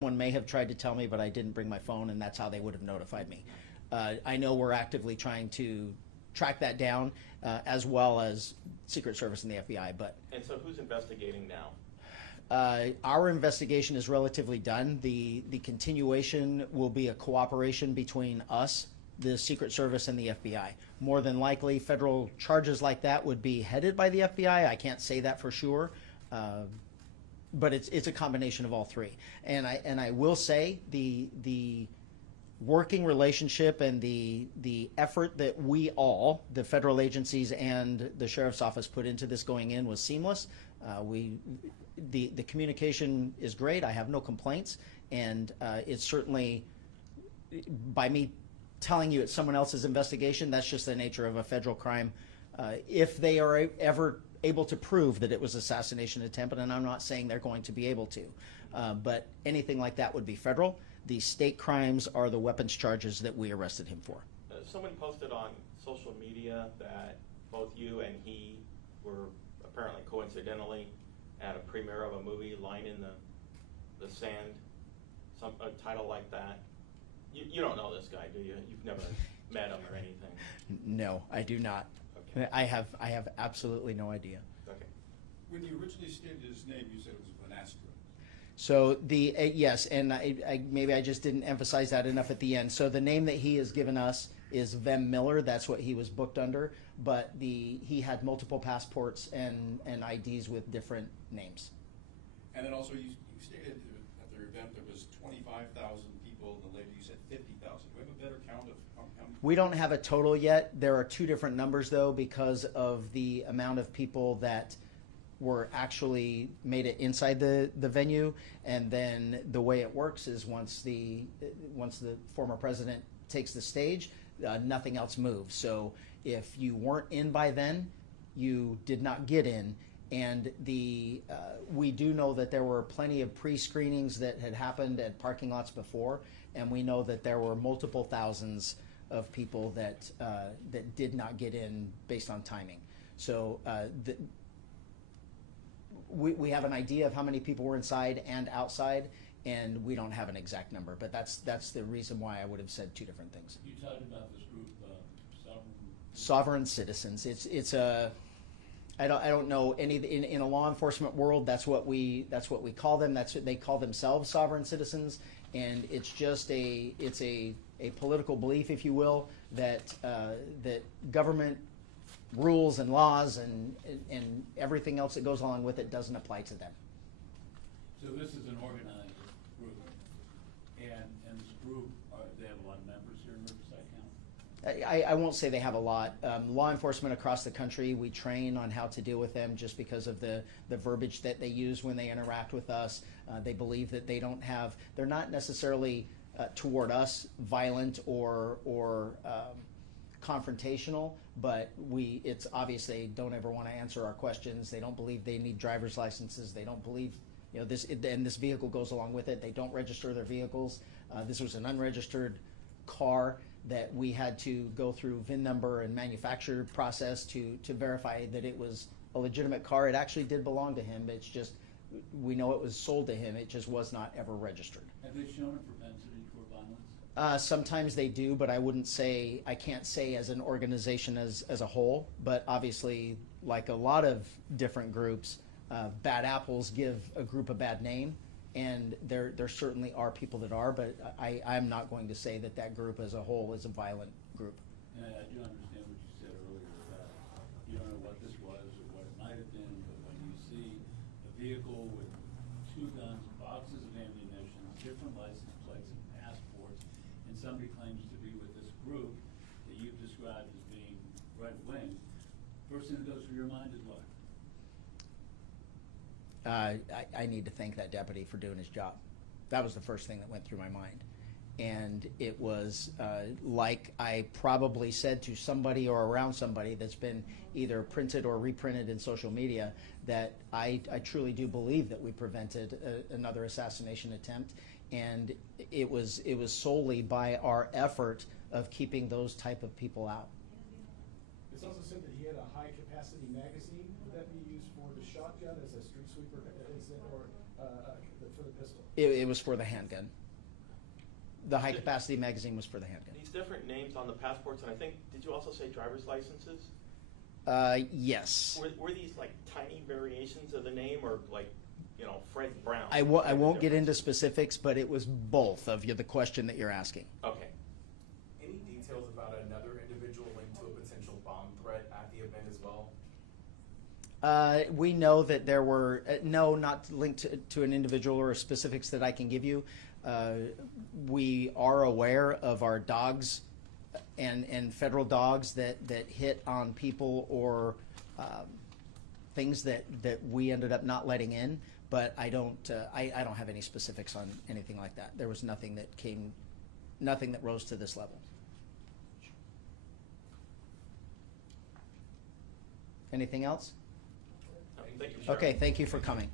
Someone may have tried to tell me, but I didn't bring my phone, and that's how they would have notified me. I know we're actively trying to track that down, as well as Secret Service and the FBI. But And so who's investigating now? our investigation is relatively done. The continuation will be a cooperation between us, the Secret Service, and the FBI. More than likely, federal charges like that would be headed by the FBI. I can't say that for sure. But it's a combination of all three. And I will say the working relationship and the effort that we all, the federal agencies and the sheriff's office, put into this going in was seamless. The communication is great. I have no complaints, and it's certainly, by me telling you it's someone else's investigation, that's just the nature of a federal crime. If they are ever able to prove that it was assassination attempt, and I'm not saying they're going to be able to, but anything like that would be federal. The state crimes are the weapons charges that we arrested him for. Someone posted on social media that both you and he were apparently coincidentally at a premiere of a movie, Line in the Sand, a title like that. You don't know this guy, do you? You've never met him or anything? No, I do not. Okay. I have absolutely no idea. Okay. When you originally stated his name, you said it was Vanastra. So yes, and maybe I just didn't emphasize that enough at the end. So the name that he has given us is Vem Miller. That's what he was booked under. But he had multiple passports and IDs with different names. And then also you stated at the event there was 25,000 people, and later you said 50,000. Do we have a better count of how many? We don't have a total yet. There are two different numbers, though, because of the amount of people that were actually made it inside the venue. And then the way it works is once the former president takes the stage, nothing else moves. So if you weren't in by then, you did not get in. And we do know that there were plenty of pre-screenings that had happened at parking lots before, and we know that there were multiple thousands of people that did not get in based on timing. So we have an idea of how many people were inside and outside, and we don't have an exact number. But that's the reason why I would have said two different things. You talked about this group, Sovereign citizens. It's a I don't know any in a law enforcement world. That's what we call them. That's what they call themselves, sovereign citizens. And it's just a political belief, if you will, that government rules and laws and everything else that goes along with it doesn't apply to them. So this is an organized group, and this group, they have a lot of members here in Riverside County? I won't say they have a lot. Law enforcement across the country, we train on how to deal with them just because of the verbiage that they use when they interact with us. They believe that they're not necessarily toward us violent or confrontational, but it's obvious they don't ever want to answer our questions. They don't believe they need driver's licenses. They don't believe, and this vehicle goes along with it. They don't register their vehicles. This was an unregistered car that we had to go through VIN number and manufacturer process to verify that it was a legitimate car. It actually did belong to him. It's just, we know it was sold to him. It just was not ever registered. Have they shown a propensity toward violence? Sometimes they do, but I can't say as an organization as a whole. But obviously, like a lot of different groups, bad apples give a group a bad name. And there certainly are people that are, but I'm not going to say that group as a whole is a violent group. And I do understand what you said earlier, that you don't know what this was or what it might have been, but when you see a vehicle with 2 guns, boxes of ammunition, different license plates and passports, and somebody claims to be with this group that you've described as being right-wing, first thing that goes through your mind is what? I need to thank that deputy for doing his job. That was the first thing that went through my mind. And it was like I probably said to somebody or around somebody that's been either printed or reprinted in social media, that I truly do believe that we prevented another assassination attempt. And it was solely by our effort of keeping those type of people out. It's also said that he had a high-capacity magazine. Would that be used for the shotgun as a street sweeper, or for the pistol? It was for the handgun. The high-capacity magazine was for the handgun. These different names on the passports, and I think, did you also say driver's licenses? Yes. Were these like tiny variations of the name, or like, you know, Fred Brown? I won't get into specifics, but it was both of you, the question that you're asking. Okay. Any details about another individual linked to a potential bomb threat at the event as well? We know that there were, no, not linked to an individual or specifics that I can give you. We are aware of our dogs and federal dogs that hit on people or things that we ended up not letting in, but I don't have any specifics on anything like that. There was nothing that rose to this level. Anything else? Thank you, Sheriff. Okay, thank you for coming.